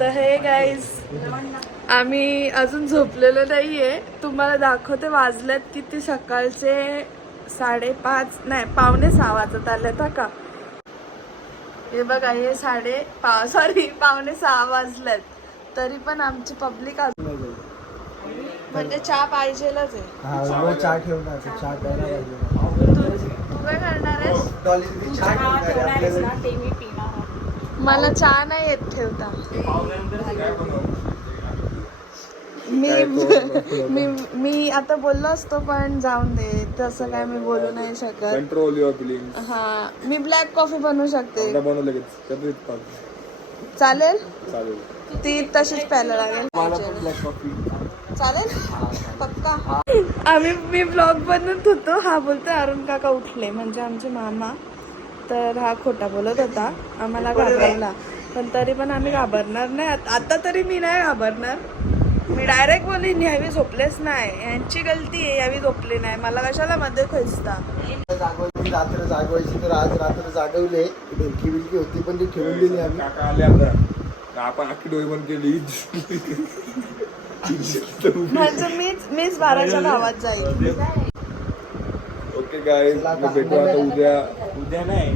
तर हे गाईज आम्ही अजून झोपलेलो नाहीये. तुम्हाला दाखवते वाजलेत किती सकाळचे 5:30 नाही 5:45 वाजत आलेत का. हे बघा हे 5:30 वाजलेत तरी पण आमची पब्लिक म्हणजे चहा पाहिजेलच आहे. चहा ठेवणार चहा प्यायला पाहिजे. तू काय करणार आहेस? मला चहा नाही येत ठेवता. मी आता बोललो असतो पण जाऊन दे तसं काय मी बोलू नाही शकत. Control your feelings. हा मी ब्लॅक कॉफी बनवू शकते. बनव लगेच चालेल चालेल. ती तशीच प्यायला लागेल. ब्लॅक कॉफी चालेल पक्का. मी ब्लॉग बनवत होतो. हा बोलतोय अरुण काका उठले म्हणजे आमचे मामा. तर हा खोटा बोलत होता आम्हाला घाबरला पण तरी पण आम्ही घाबरणार नाही. आता तरी मी नाही घाबरणार. मी डायरेक्ट बोलीन यावी झोपलेच नाही. यांची गलती आहे यावी झोपली नाही. मला कशाला मध्ये खेचता. रात्र जागवायची तर आज रात्र जागवले. ढोलकी बिलकी होती पण ती ठेवून दिली आम्ही. काका आले आता आपण अख्खी डोळी बंद केली. म्हणजे मीच 12च्या भावात जाईल. ओके गाईज भेटू आता उद्या नाही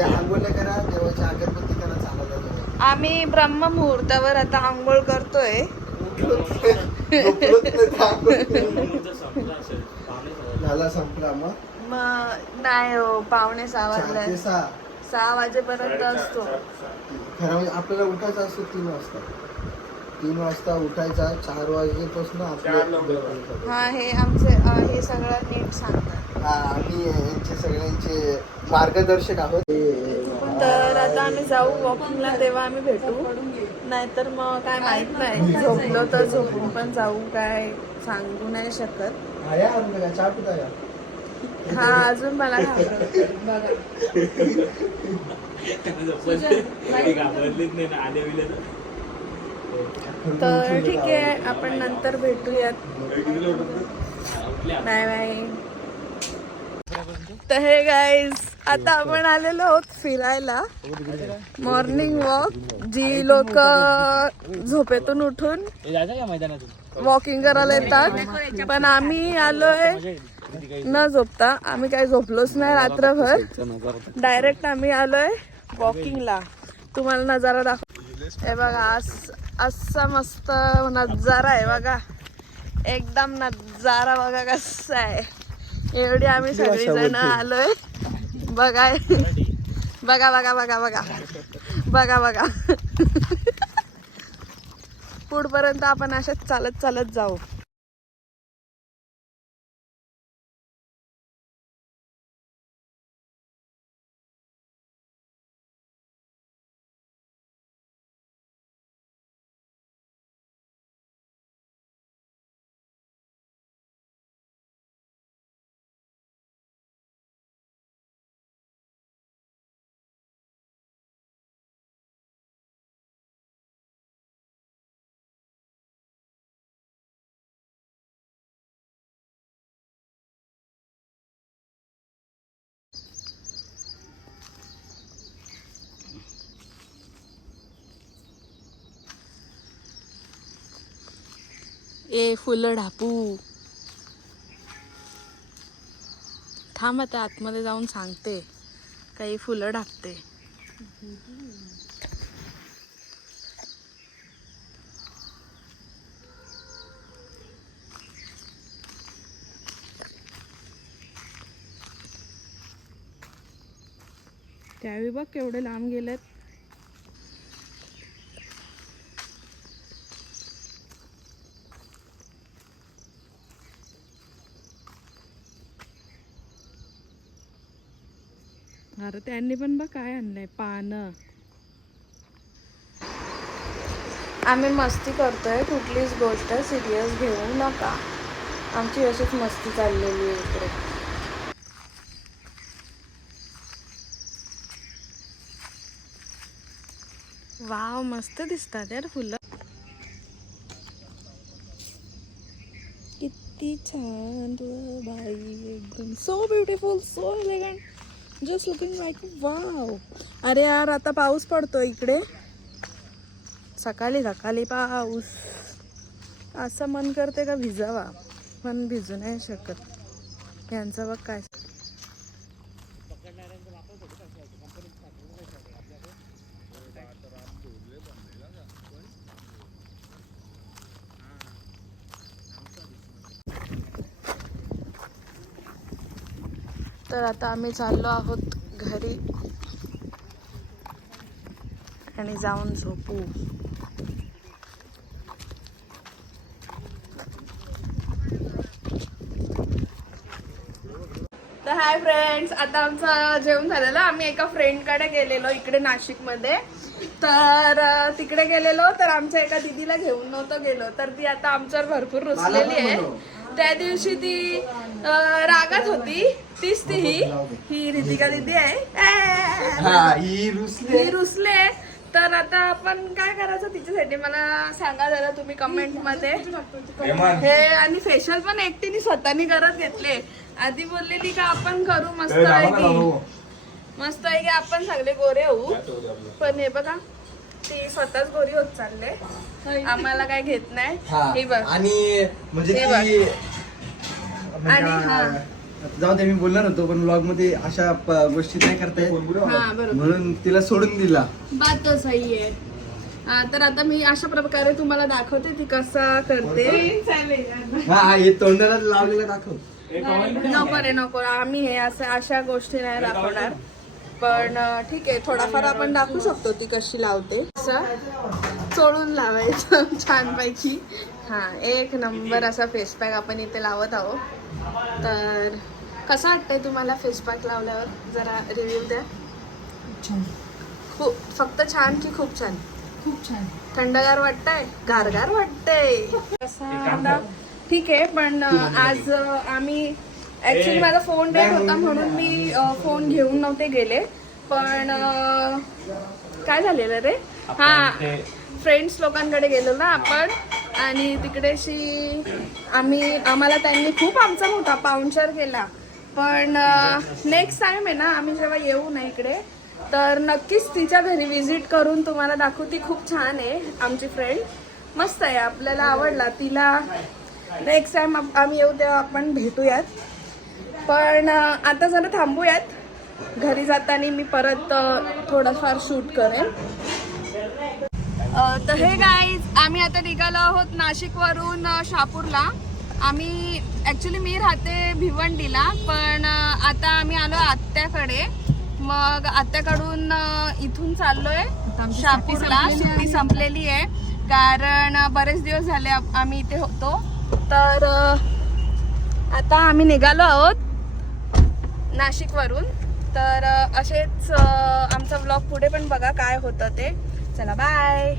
आंघोळ्या करा देवाच्या अगरबत्ती करा चालायला. आम्ही ब्रह्म मुहूर्तावर आता आंघोळ करतोय. झाला संपला मग नाही हो 5:45 वाजले. 6 वाजेपर्यंत असतो. खरं म्हणजे आपल्याला उठायचं असतं 3 वाजता. 3 वाजता उठायचा. 4 वाजेपासून आपल्या हा हे आमचे हे सगळं नीट सांगतात. आम्ही यांचे सगळ्यांचे मार्गदर्शक आहोत. तर आता आम्ही जाऊ वॉकिंगला तेव्हा आम्ही भेटू. नाहीतर मग काय माहित नाही. झोपलो तर झोपून पण जाऊ काय सांगू नाही शकत. चहा पिता का? हा अजून मला घाबरवते बघा. तर ठीक आहे आपण नंतर भेटूयात. Bye bye. तर हे गाईज आता आपण आलेलो आहोत फिरायला. Morning walk. जी लोक झोपेतून उठून वॉकिंग करायला येतात पण आम्ही आलोय न झोपता. आम्ही काही झोपलोच नाही रात्रभर. डायरेक्ट आम्ही आलोय वॉकिंगला. तुम्हाला नजारा दाखव. हे बघा असा मस्त नजारा आहे बघा. एकदम नजारा बघा कसा आहे. एवढी आम्ही सगळीजण आलोय. बघा बघा बघा बघा बघा बघा बघा. पुढपर्यंत आपण अशाच चालत चालत जाऊ. ए फुलं ढापू. थांब आता आतमध्ये जाऊन सांगते. काही फुलं ढापते. त्यावेळी बघ केवढे लांब गेलेत. अरे त्यांनी पण बघ काय आणलंय पानं. आम्ही मस्ती करतोय. कुठलीच गोष्ट सिरियस घेऊ नका. आमची अशीच मस्ती चाललेली आहे इकडे. वाव मस्त दिसतात यार फुलं. किती छान बाई. एकदम so beautiful so elegant. Just looking like wow. अरे यार आता पाऊस पडतो इकडे. सकाळी सकाळी पाऊस. असं मन करते का भिजावा, पण भिजू नाही शकत. यांचं बघ काय. तर आता आम्ही चाललो आहोत घरी आणि जाऊन झोपू. तर हाय फ्रेंड्स, आता आमचं जेवण झालेलं. आम्ही एका फ्रेंडकडे गेलेलो इकडे नाशिकमध्ये. तर तिकडे गेलेलो तर आमच्या एका दीदीला घेऊन नव्हतं गेलो. तर ती आता आमच्यावर भरपूर रुसलेली आहे. त्या दिवशी ती रागात होती. तीच ती ही रितिका दीदी आहे. ही रुसले. तर आता आपण काय करायचं तिच्यासाठी मला सांगा जरा तुम्ही कमेंट मध्ये. हे आणि फेशियल पण एकटीने स्वतःनी करत घेतले. आधी बोललेली का आपण करू मस्त आहे की आपण सगळे गोरे होऊ. पण हे बघा ती स्वतःच गोरी होत चालले. आम्हाला काय घेत नाही. हे बघ आणि म्हणजे आणि हा जाऊ दे, मी बोलणार होतो पण ब्लॉग मध्ये अशा गोष्टी नाही करता येत म्हणून तिला सोडून दिला. बात तर सही आहे. तर आता मी अशा प्रकारे तुम्हाला दाखवते ती कसा करते. हा हे तोंडाला लावलेलं दाखव. नको आम्ही हे असं अशा गोष्टी नाही दाखवणार. पण ठीक आहे, थोडाफार आपण दाखवू शकतो ती कशी लावते. असं चोळून लावायचं छानपैकी. हा एक नंबर असा फेस पॅक आपण इथे लावत आहोत. तर कसं वाटतंय तुम्हाला फेस पॅक लावल्यावर, जरा रिव्ह्यू द्या. खूप फक्त छान की खूप छान? खूप छान. थंडगार वाटतंय, गारगार वाटतंय. आता ठीक आहे, पण आज आम्ही ऍक्च्युली माझा फोन डेड होता म्हणून मी फोन घेऊन नव्हते गेले. पण काय झालेलं रे, हा फ्रेंड्स लोकांकडे गेलो ना आपण. आणि तिकडेशी आम्हाला त्यांनी खूप आमचा मोठा पाहुणचार केला. पण नेक्स्ट टाइम आहे ना, आम्ही जेव्हा येऊ ना इकडे तर नक्कीच तिच्या घरी विजिट करून तुम्हाला दाखवू. ती खूप छान आहे आमची फ्रेंड, मस्त आहे, आपल्याला आवडला तिला. नेक्स्ट टाइम आम्ही येऊ तेव्हा आपण भेटूयात. पण आता जरा थांबूयात. घरी जाताना मी परत थोडंफार शूट करेन. तर हे गाईज, आम्ही आता निघालो आहोत नाशिकवरून शहापूरला. आम्ही ॲक्च्युली मी राहते भिवंडीला, पण आता आम्ही आलो आत्याकडे. मग आत्याकडून इथून चाललोय शहापूरला. सुट्टी संपलेली आहे कारण बरेच दिवस झाले आम्ही इथे होतो. तर आता आम्ही निघालो आहोत नाशिकवरून. तर असेच आमचा व्लॉग पुढे पण बघा काय होतं ते. चला बाय.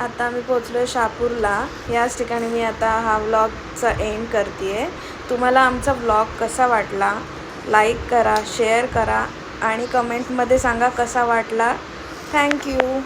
आता आम्ही पोचलोय शहापूरला. याच ठिकाणी मी आता हा व्लॉगचा एंड करते. तुम्हाला आमचा व्लॉग कसा वाटला लाईक करा, शेअर करा आणि कमेंटमध्ये सांगा कसा वाटला. थँक्यू.